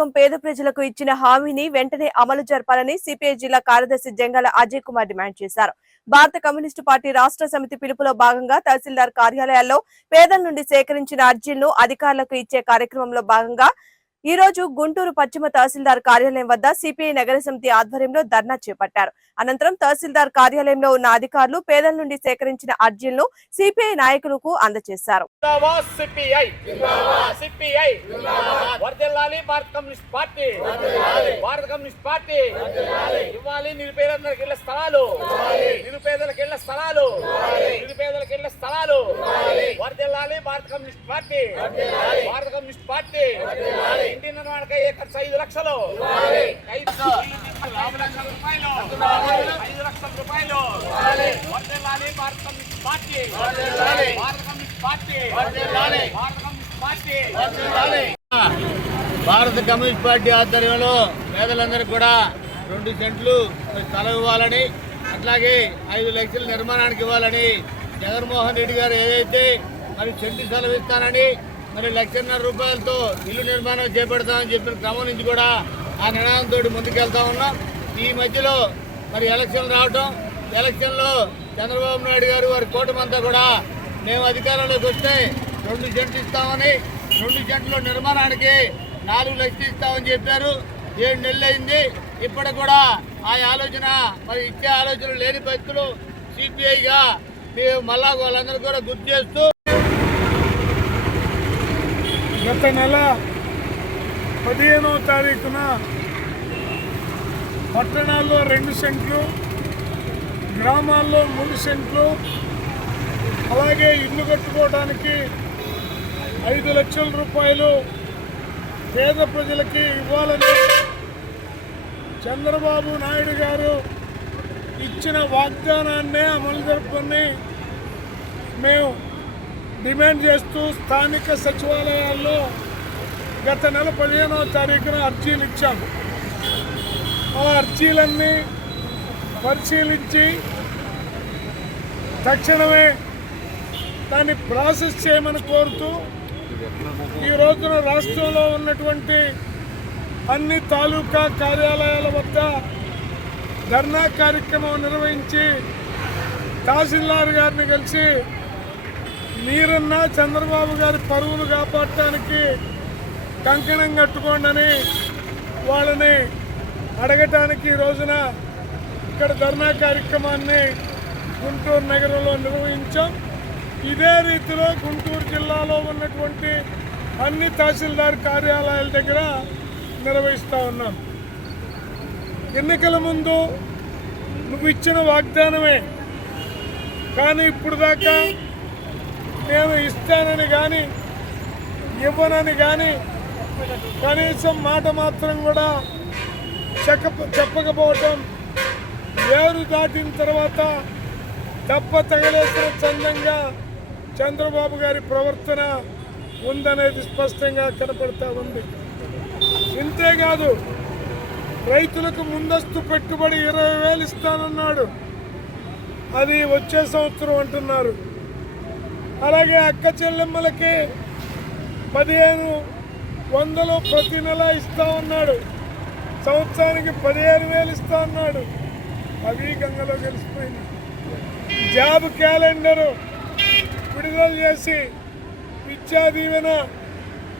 ప్రభుత్వం పేద ప్రజలకు ఇచ్చిన హామీని వెంటనే అమలు జరపాలని సిపిఐ జిల్లా కార్యదర్శి జంగాల అజయ్ కుమార్ డిమాండ్ చేశారు. భారత కమ్యూనిస్టు పార్టీ రాష్ట్ర సమితి పిలుపులో భాగంగా తహసీల్దార్ కార్యాలయాల్లో పేదల నుండి సేకరించిన అర్జీలను అధికారులకు ఇచ్చే కార్యక్రమంలో భాగంగా ఈ రోజు గుంటూరు పశ్చిమ తహసీల్దార్ కార్యాలయం వద్ద సిపిఐ నగర సమితి ఆధ్వర్యంలో ధర్నా చేపట్టారు. అనంతరం తహసీల్దార్ కార్యాలయంలో ఉన్న అధికారులు పేదల నుండి సేకరించిన అర్జీలను సిపిఐ నాయకులకు అందజేశారు. ఇంటి నిర్మాణానికి ఖర్చు 5 లక్షలు, 5 లక్షల రూపాయలు, 5 లక్షల రూపాయలు. వర్ధిల్లాలి భారత కమ్యూనిస్ట్ పార్టీ, భారత కమ్యూనిస్ట్ పార్టీ, భారత కమ్యూనిస్ట్ పార్టీ. భారత కమ్యూనిస్ట్ పార్టీ ఆధ్వర్యంలో పేదలందరికీ కూడా 2 సెంట్లు స్థలం ఇవ్వాలని, అట్లాగే 5 లక్షల నిర్మాణానికి ఇవ్వాలని జగన్మోహన్ రెడ్డి గారు ఏదైతే మరి సెంటు స్థలం ఇస్తానని మరి 1,50,000 రూపాయలతో ఇల్లు నిర్మాణం చేపడతామని చెప్పిన క్రమం నుంచి కూడా ఆ నిర్ణయంతో ముందుకెళ్తా ఉన్నాం. ఈ మధ్యలో మరి ఎలక్షన్లు రావటం, ఎలక్షన్లో చంద్రబాబు నాయుడు గారు వారి కూటమంతా కూడా మేము అధికారంలోకి వస్తే 2 సెంట్లు ఇస్తామని, 2 సెంట్ల నిర్మాణానికి 4 లక్షలు ఇస్తామని చెప్పారు. 7 నెలలు అయింది. ఇప్పటికి కూడా ఆ ఆలోచన మరి ఇచ్చే ఆలోచన లేని పరిస్థితులు సిపిఐగా మేము మళ్ళా వాళ్ళందరూ కూడా గుర్తు చేస్తూ గత నెల 15వ తారీఖున పట్టణాల్లో 2 సెంట్లు, గ్రామాల్లో 3 సెంట్లు, అలాగే ఇల్లు కట్టుకోవడానికి 5 లక్షల రూపాయలు పేద ప్రజలకి ఇవ్వాలని చంద్రబాబు నాయుడు గారు ఇచ్చిన వాగ్దానాన్నే అమలు జరపని మేము డిమాండ్ చేస్తూ స్థానిక సచివాలయాల్లో గత నెల 15వ తారీఖున అర్జీలు ఇచ్చాము. ఆ అర్జీలన్నీ పరిశీలించి తక్షణమే దాన్ని ప్రాసెస్ చేయమని కోరుతూ ఈ రోజున రాష్ట్రంలో ఉన్నటువంటి అన్ని తాలూకా కార్యాలయాల వద్ద ధర్నా కార్యక్రమం నిర్వహించి తహసీల్దార్ గారిని కలిసి మీరన్నా చంద్రబాబు గారి పరువును కాపాడటానికి కంకణం కట్టుకోండి వాళ్ళని అడగటానికి ఈ రోజున ఇక్కడ ధర్నా కార్యక్రమాన్ని గుంటూరు నగరంలో నిర్వహించాం. ఇదే రీతిలో గుంటూరు జిల్లాలో ఉన్నటువంటి అన్ని తహసీల్దార్ కార్యాలయాల దగ్గర నిర్వహిస్తూ ఉన్నాం. ఎన్నికల ముందు నువ్వు ఇచ్చిన వాగ్దానమే, కానీ ఇప్పుడు దాకా నేను ఇస్తానని కానీ ఇవ్వనని కానీ కనీసం మాట మాత్రం కూడా చెప్పకపోవటం, ఏరు దాటిన తర్వాత దెబ్బ తగలేసిన చందంగా చంద్రబాబు గారి ప్రవర్తన ఉందనేది స్పష్టంగా కనపడతా ఉంది. ఇంతేకాదు, రైతులకు ముందస్తు పెట్టుబడి 20,000 ఇస్తానన్నాడు, అది వచ్చే సంవత్సరం అంటున్నారు. అలాగే అక్క చెల్లెమ్మలకి 1,500 ప్రతి నెల ఇస్తా ఉన్నాడు, సంవత్సరానికి 15,000 ఇస్తా ఉన్నాడు. అవి గంగలో కలిసిపోయింది. జాబ్ క్యాలెండరు విడుదల చేసి విద్యా దీవెన